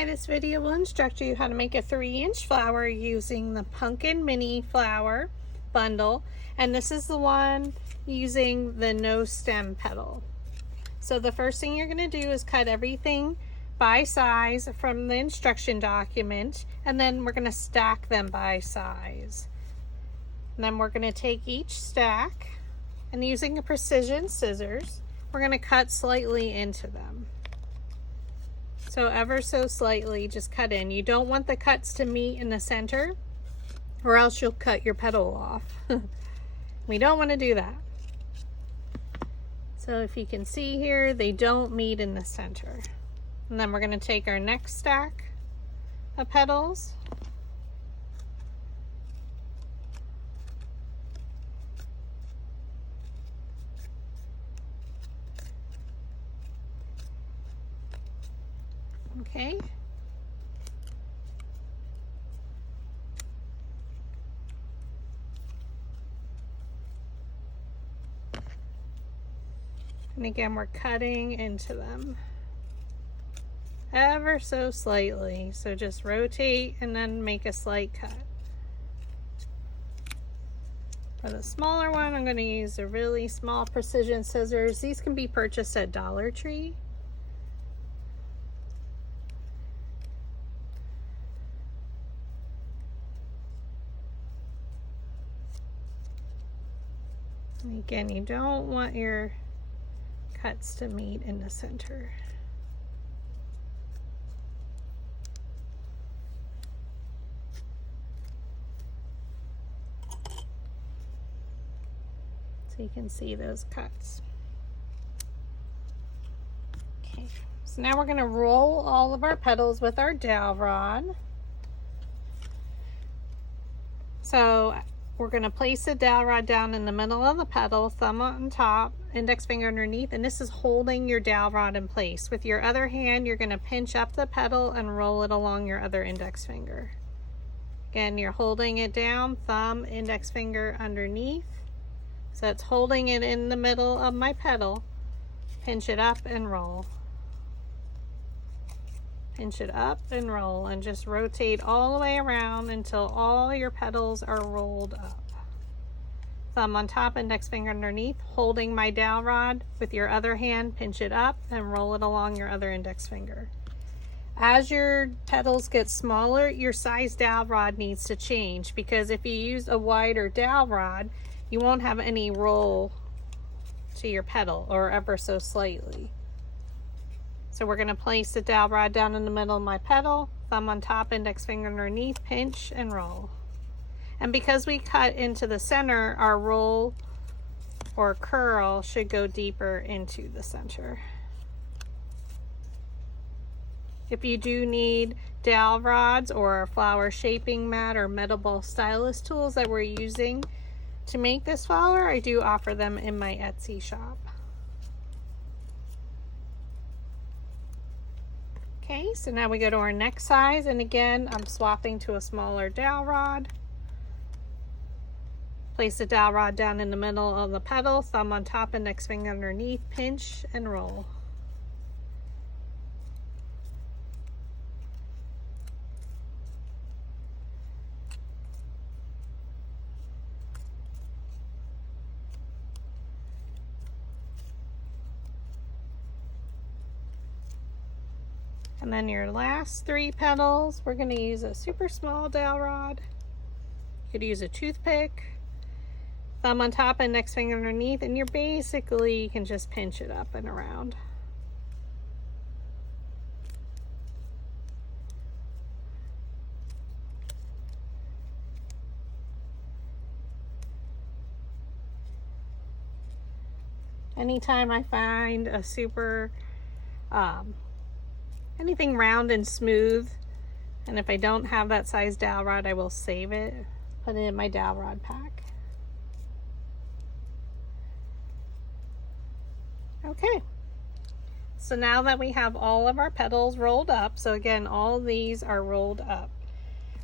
Hi, this video will instruct you how to make a 3-inch flower using the pumpkin mini flower bundle, and this is the one using the no stem petal. So the first thing you're going to do is cut everything by size from the instruction document, and then we're going to stack them by size. And then we're going to take each stack, and using a precision scissors, we're going to cut slightly into them. So ever so slightly, just cut in. You don't want the cuts to meet in the center, or else you'll cut your petal off. We don't want to do that. So if you can see here, they don't meet in the center. And then we're going to take our next stack of petals. Okay. And again, we're cutting into them ever so slightly. So just rotate and then make a slight cut. For the smaller one, I'm going to use a really small precision scissors. These can be purchased at Dollar Tree. And again, you don't want your cuts to meet in the center. So you can see those cuts. Okay, so now we're going to roll all of our petals with our dowel rod. So we're going to place the dowel rod down in the middle of the petal, thumb on top, index finger underneath, and this is holding your dowel rod in place. With your other hand, you're going to pinch up the petal and roll it along your other index finger. Again, you're holding it down, thumb, index finger underneath. So it's holding it in the middle of my petal. Pinch it up and roll. Pinch it up and roll, and just rotate all the way around until all your petals are rolled up. Thumb on top, index finger underneath, holding my dowel rod. With your other hand, pinch it up and roll it along your other index finger. As your petals get smaller, your size dowel rod needs to change, because if you use a wider dowel rod, you won't have any roll to your petal, or ever so slightly. So we're going to place the dowel rod down in the middle of my petal, thumb on top, index finger underneath, pinch and roll. And because we cut into the center, our roll or curl should go deeper into the center. If you do need dowel rods or a flower shaping mat or metal ball stylus tools that we're using to make this flower, I do offer them in my Etsy shop. Okay, so now we go to our next size, and again, I'm swapping to a smaller dowel rod. Place the dowel rod down in the middle of the petal, thumb on top, index finger underneath, pinch and roll. And then your last 3 petals, we're going to use a super small dowel rod. You could use a toothpick, thumb on top, index finger underneath, and you can just pinch it up and around. Anytime I find a super anything round and smooth, and if I don't have that size dowel rod, I will save it, put it in my dowel rod pack. Okay, so now that we have all of our petals rolled up, so again, all of these are rolled up,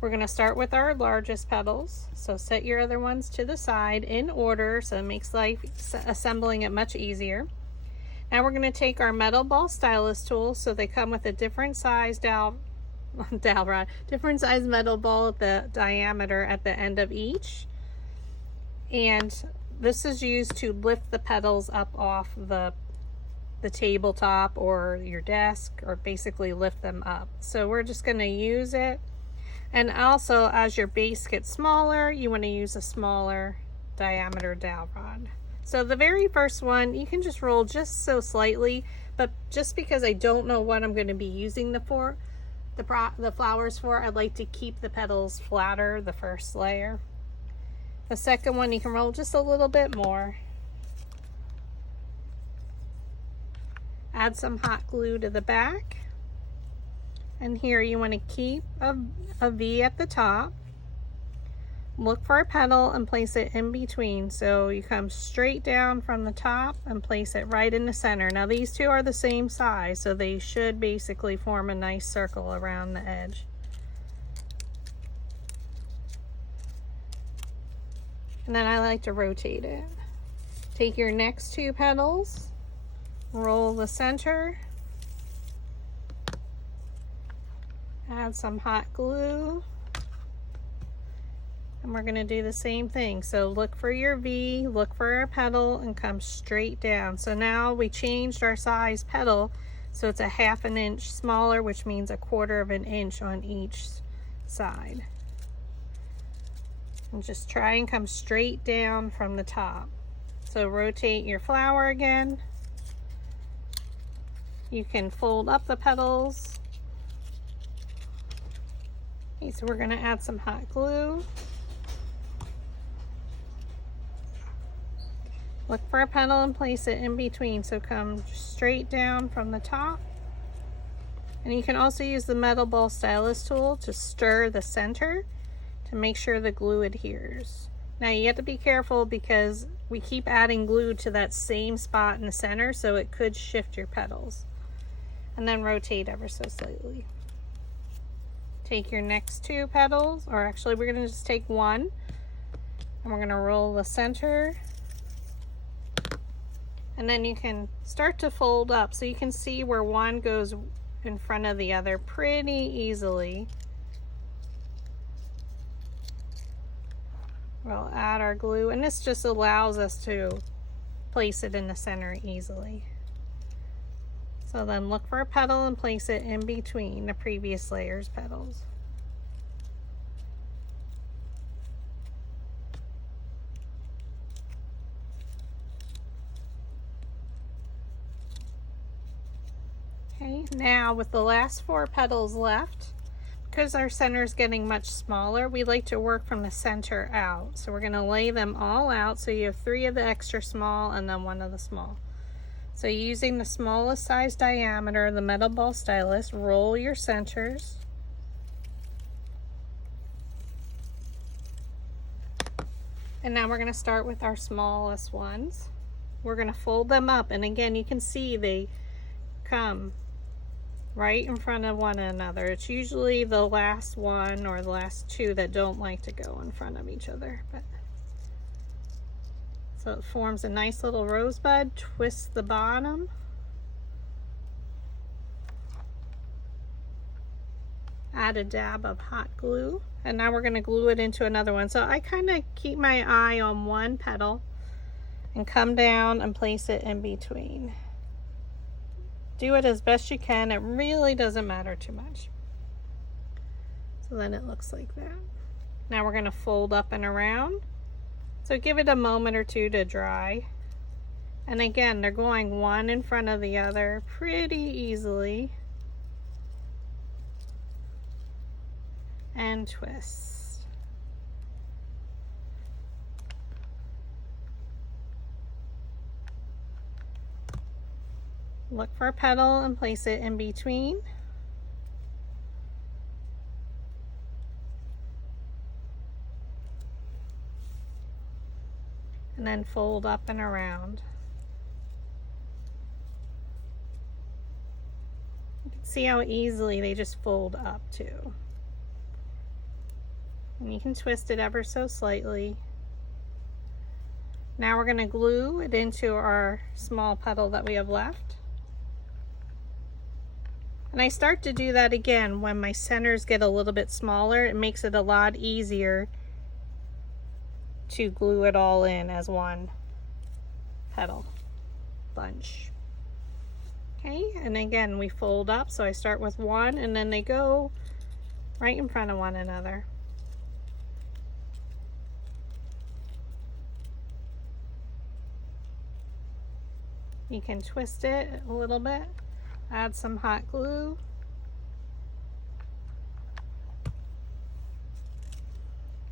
we're going to start with our largest petals. So set your other ones to the side in order, so it makes assembling it much easier. Now we're going to take our metal ball stylus tools, so they come with a different size dowel dowel rod, different size metal ball at the diameter at the end of each. And this is used to lift the petals up off the tabletop or your desk, or basically lift them up. So we're just going to use it. And also, as your base gets smaller, you want to use a smaller diameter dowel rod. So the very first one, you can just roll just so slightly, but just because I don't know what I'm going to be using the flowers for, I'd like to keep the petals flatter, the first layer. The second one, you can roll just a little bit more. Add some hot glue to the back. And here you want to keep a V at the top. Look for a petal and place it in between. So you come straight down from the top and place it right in the center. Now these two are the same size, so they should basically form a nice circle around the edge. And then I like to rotate it. Take your next two petals, roll the center, add some hot glue, and we're going to do the same thing. So look for your V, look for a petal, and come straight down. So now we changed our size petal, so it's a 1/2 inch smaller, which means 1/4 inch on each side. And just try and come straight down from the top. So rotate your flower again. You can fold up the petals. Okay, so we're going to add some hot glue. Look for a petal and place it in between. So come straight down from the top. And you can also use the metal ball stylus tool to stir the center to make sure the glue adheres. Now you have to be careful because we keep adding glue to that same spot in the center, so it could shift your petals. And then rotate ever so slightly. Take your next two petals, or actually we're going to just take one, and we're going to roll the center. And then you can start to fold up so you can see where one goes in front of the other pretty easily. We'll add our glue, and this just allows us to place it in the center easily. So then look for a petal and place it in between the previous layer's petals. Okay, now with the last 4 petals left, because our center is getting much smaller, we like to work from the center out. So we're going to lay them all out so you have 3 of the extra small and then 1 of the small. So using the smallest size diameter, the metal ball stylus, roll your centers. And now we're going to start with our smallest ones. We're going to fold them up, and again you can see they come right in front of one another. It's usually the last one or the last 2 that don't like to go in front of each other. So it forms a nice little rosebud. Twist the bottom. Add a dab of hot glue. And now we're going to glue it into another one. So I kind of keep my eye on one petal and come down and place it in between. Do it as best you can. It really doesn't matter too much. So then it looks like that. Now we're going to fold up and around. So give it a moment or 2 to dry. And again, they're going one in front of the other pretty easily. And twist. Look for a petal and place it in between. And then fold up and around. You can see how easily they just fold up too. And you can twist it ever so slightly. Now we're going to glue it into our small petal that we have left. And I start to do that again when my centers get a little bit smaller. It makes it a lot easier to glue it all in as one petal bunch. Okay, and again we fold up, so I start with one and then they go right in front of one another. You can twist it a little bit, add some hot glue.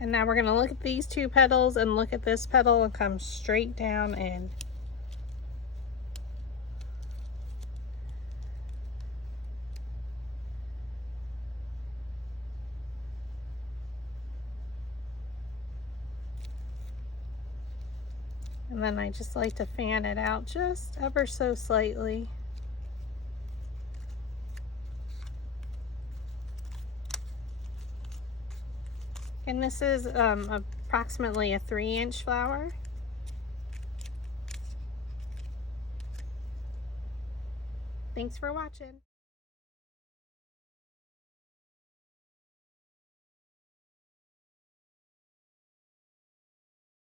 And now we're going to look at these two petals and look at this petal and come straight down in. And then I just like to fan it out just ever so slightly. And this is approximately a 3-inch flower. Thanks for watching.